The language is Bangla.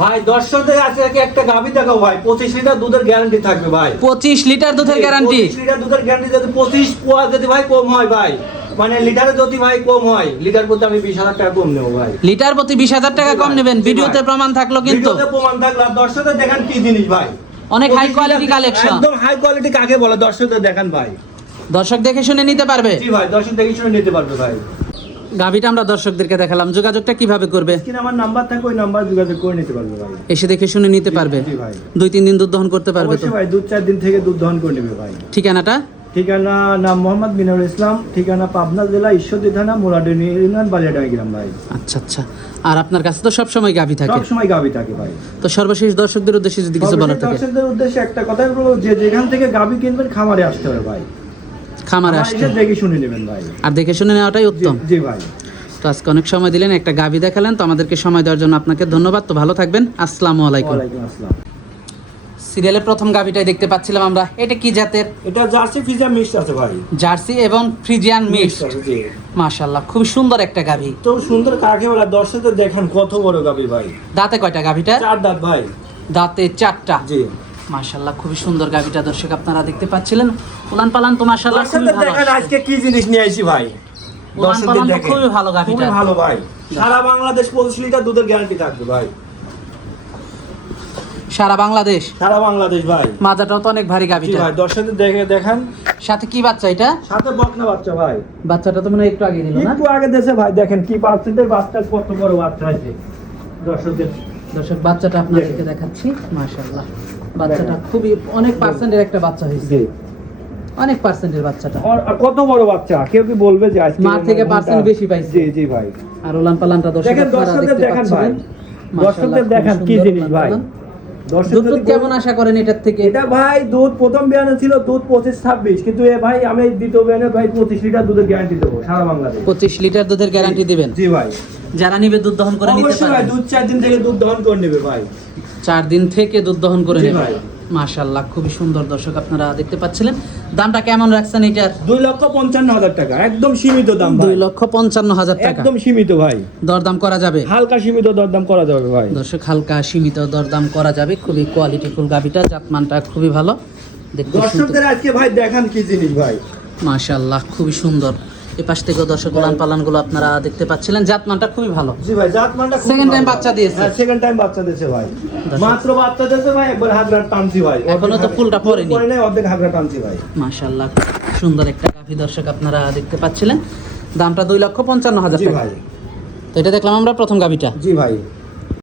ভাই দর্শকদের একটা গাভি ভাই পঁচিশ লিটার দুধের গ্যারান্টি থাকবে ভাই। পঁচিশ লিটার দুধের গ্যারান্টি লিটার দুধের গ্যারান্টি যদি পঁচিশ পোয়া যদি ভাই কম হয় ভাই মানে লিটারে যদি ভাই কম হয় লিটার প্রতি আমি বিশ হাজার টাকা কম নেব ভাই। লিটার প্রতি বিশ হাজার টাকা কম নেবেন। ভিডিওতে প্রমাণ থাকল কিন্তু। ভিডিওতে প্রমাণ থাকলে। দর্শকদের দেখেন কি জিনিস ভাই? অনেক হাই কোয়ালিটি কালেকশন একদম হাই কোয়ালিটি কাকে বলে দর্শকদের দেখেন ভাই। দর্শক দেখে শুনে নিতে পারবে। জি ভাই দর্শক দেখে শুনে নিতে পারবে ভাই। গাভিটা আমরা দর্শকদেরকে দেখালাম। যোগাযোগটা কীভাবে করবে? আমার নাম্বার থাকে ওই নাম্বার যোগাযোগ করে নিতে পারবে ভাই। এসে দেখে শুনে নিতে পারবে। দুই তিন দিন দুধ দহন করতে পারবে তো? ভাই দু চার দিন থেকে দুধ দহন করে নেবে ভাই। ঠিকানাটা? ঠিকানা নাম মোহাম্মদ মিনারুল ইসলাম ঠিকানা পাবনা জেলা ঈশ্বরদী থানা মোরাডেনি ইউনিয়ন বালিয়াডাঙ্গি গ্রাম ভাই। আচ্ছা আচ্ছা। আর আপনার কাছে তো সব সময় গাভি থাকে। সব সময় গাবি থাকে ভাই। তো সর্বশেষ দর্শকদের উদ্দেশ্যে যদি কিছু বলার থাকে। দর্শকদের উদ্দেশ্যে একটা কথাই বলব যে যেখান থেকে গাবি কিনবেন খামারে আসতে হবে ভাই। খামারে আসতে দেখে শুনে নেবেন ভাই। আর দেখে শুনে নেওয়াটাই উত্তম। জি ভাই। তো আজকে অনেক সময় দিলেন একটা গাভি দেখালেন তো আমাদেরকে সময় দেওয়ার জন্য আপনাকে ধন্যবাদ। তো ভালো থাকবেন। আসসালামু আলাইকুম। আসসালাম। সিরিয়ালের প্রথম গাভিটাই দেখতে পাচ্ছিলাম আমরা। এটা কি জাতের? এটা জার্সি ফিজা মিক্স আছে ভাই। জার্সি এবং ফ্রিজিয়ান মিক্স। মাশাল্লাহ খুব সুন্দর একটা গাভি। তো সুন্দর কাকে বলা? দর্শকদের দেখেন কত বড় গাবি ভাই। দাঁতে কয়টা গাভিটা? চার দাঁত ভাই। দাঁতে চারটা। জি। মাশাল্লাহ খুবই সুন্দর গাভিটা দর্শক আপনারা দেখতে পাচ্ছিলেন। উলান পালান তো মাশাল্লাহ খুবই ভালো দেখেন আজকে কি জিনিস নিয়ে আইছি ভাই? উলান পালান তো খুবই ভালো গাভিটা। খুবই ভালো ভাই। সারা বাংলাদেশ পঁচিশ লিটার দুধের গ্যারান্টি থাকবে ভাই। সারা বাংলাদেশ? সারা বাংলাদেশ ভাই। মাজাটাও তো অনেক ভারী গাভিটা। ভাই দর্শকদের দেখে দেখান। সাথে কি বাচ্চা এটা? সাথে বকনা বাচ্চা ভাই। বাচ্চাটা তো মনে একটু আগে দিল না? একটু আগে দেশে ভাই দেখেন কি পার্সেন্টের বাচ্চা কত বড় বাচ্চা আছে দর্শকদের দর্শক বাচ্চাটা আপনাদেরকে দেখাচ্ছি মাশাল্লাহ বাচ্চাটা খুবই অনেক পার্সেন্টের একটা বাচ্চা হয়েছে। অনেক পার্সেন্টের বাচ্চাটা। আর কত বড় বাচ্চা? কেউ কি বলবে যে আজকে মা থেকে ঘন্টা- বেশি পাইছে। জি জি ভাই। আর উলান পালানটা দর্শক দেখেন দর্শকদের দেখেন ভাই। দর্শকদের দেখেন কি জিনিস ভাই? দুধ কেমন আশা করেন এটার থেকে? এটা ভাই দুধ প্রথম বিয়ানে ছিল দুধ পঁচিশ ছাব্বিশ কিন্তু এ ভাই আমি দ্বিতীয় বিয়ানে ভাই পঁচিশ লিটার দুধের গ্যারান্টি দেবো সারা বাংলাদেশ। পঁচিশ লিটার দুধের গ্যারান্টি দিবেন? জি ভাই। যারা নিবে দুধ দহন করে নিতে পারবেন। দুধ চার দিন থেকে দুধ দহন করে নেবে ভাই। চার দিন থেকে দুধ দহন করে জি নেবে। ভাই। মাশাল্লাহ খুবই সুন্দর দর্শক আপনারা দেখতে পাচ্ছিলেন। দামটা কেমন রাখছেন এটার? দুই লক্ষ পঞ্চান্ন হাজার টাকা একদম সীমিত দাম দুই লক্ষ পঞ্চান্ন হাজার টাকা। একদম সীমিত ভাই। দরদাম করা যাবে? হালকা সীমিত দরদাম করা যাবে ভাই। দর্শক হালকা সীমিত দরদাম করা যাবে। খুবই কোয়ালিটিফুল গাভিটা জাতমানটা খুবই ভালো। দর্শকদের আজকে ভাই দেখান কি জিনিস ভাই। মাশাল্লাহ খুবই সুন্দর। এই পাশ থেকে দর্শক উলান পালনগুলো আপনারা দেখতে পাচ্ছিলেন। জাতমানটা খুবই ভালো। জি ভাই জাতমানটা Second time বাচ্চা দিয়েছে। হ্যাঁ সেকেন্ড টাইম বাচ্চা দিয়েছে ভাই। মাত্র বাচ্চা দিয়েছে ভাই একবার টানছি ভাই। এখনও তো ফুলটা পড়েনি। নাই অর্ধেক টানছি ভাই। মাশাআল্লাহ সুন্দর একটা গাভি দর্শক আপনারা দেখতে পাচ্ছিলেন। দামটা দুই লক্ষ পঞ্চান্ন হাজার টাকা। ভাই। তো এটা দেখলাম আমরা প্রথম গাভিটা। জি ভাই।